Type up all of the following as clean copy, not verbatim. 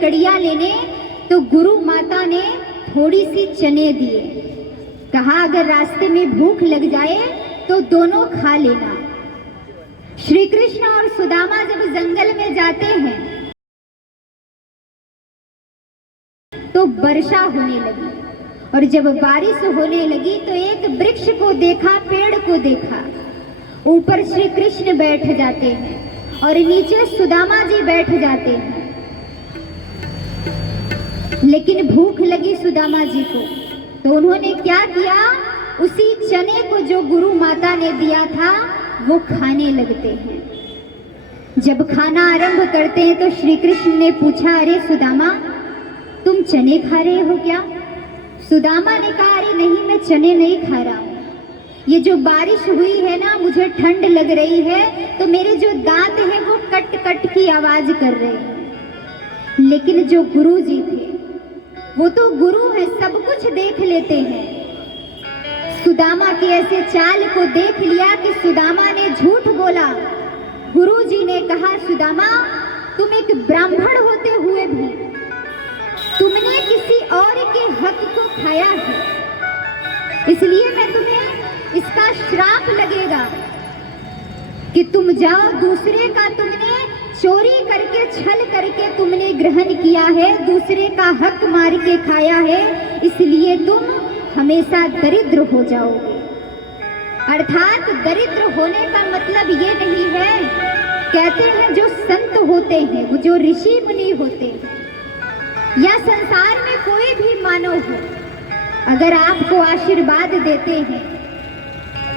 कड़िया लेने, तो गुरु माता ने थोड़ी सी चने दिए। कहा अगर रास्ते में भूख लग जाए तो दोनों खा लेना। श्री कृष्ण और सुदामा जब जंगल में जाते हैं तो वर्षा होने लगी, और जब बारिश होने लगी तो एक वृक्ष को देखा, पेड़ को देखा। ऊपर श्री कृष्ण बैठ जाते हैं और नीचे सुदामा जी बैठ जाते हैं। लेकिन भूख लगी सुदामा जी को, तो उन्होंने क्या किया, उसी चने को जो गुरु माता ने दिया था वो खाने लगते हैं। जब खाना आरंभ करते हैं तो श्री कृष्ण ने पूछा, अरे सुदामा तुम चने खा रहे हो क्या? सुदामा ने कहा, अरे नहीं, मैं चने नहीं खा रहा हूं। ये जो बारिश हुई है ना, मुझे ठंड लग रही है, तो मेरे जो दांत हैं वो कट कट की आवाज कर रहे हैं। लेकिन जो गुरु जी थे वो तो गुरु है, सब कुछ देख लेते हैं। सुदामा के ऐसे चाल को देख लिया कि सुदामा ने झूठ बोला। गुरु जी ने कहा, सुदामा तुम एक ब्राह्मण होते हुए भी तुमने किसी और के हक को खाया है, इसलिए मैं तुम्हें इसका श्राप लगेगा कि तुम जाओ, दूसरे का तुमने चोरी करके, छल करके तुमने ग्रहण किया है, दूसरे का हक मार के खाया है, इसलिए तुम हमेशा दरिद्र हो जाओगे। अर्थात दरिद्र होने का मतलब ये नहीं है, कहते हैं जो संत होते हैं, वो जो ऋषि मुनि होते हैं, या संसार में कोई भी मानव हो, अगर आपको आशीर्वाद देते हैं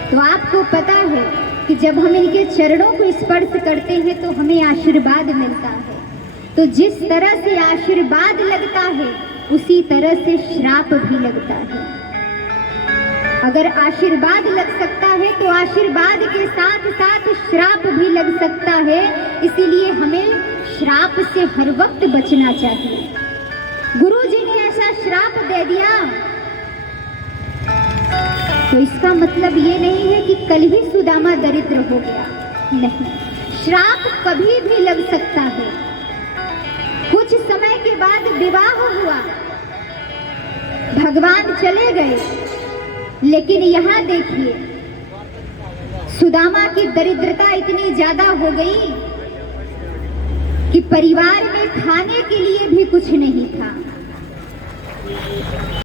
तो आपको पता है कि जब हम इनके चरणों को स्पर्श करते हैं तो हमें आशीर्वाद मिलता है। तो जिस तरह से आशीर्वाद लगता है उसी तरह से श्राप भी लगता है। अगर आशीर्वाद लग सकता है तो आशीर्वाद के साथ साथ श्राप भी लग सकता है, इसीलिए हमें श्राप से हर वक्त बचना चाहिए। गुरु जी ने ऐसा श्राप दे दिया तो इसका मतलब ये नहीं है कि कल ही सुदामा दरिद्र हो गया, नहीं, श्राप कभी भी लग सकता है। कुछ समय के बाद विवाह हुआ, भगवान चले गए, लेकिन यहाँ देखिए सुदामा की दरिद्रता इतनी ज्यादा हो गई कि परिवार में खाने के लिए भी कुछ नहीं था।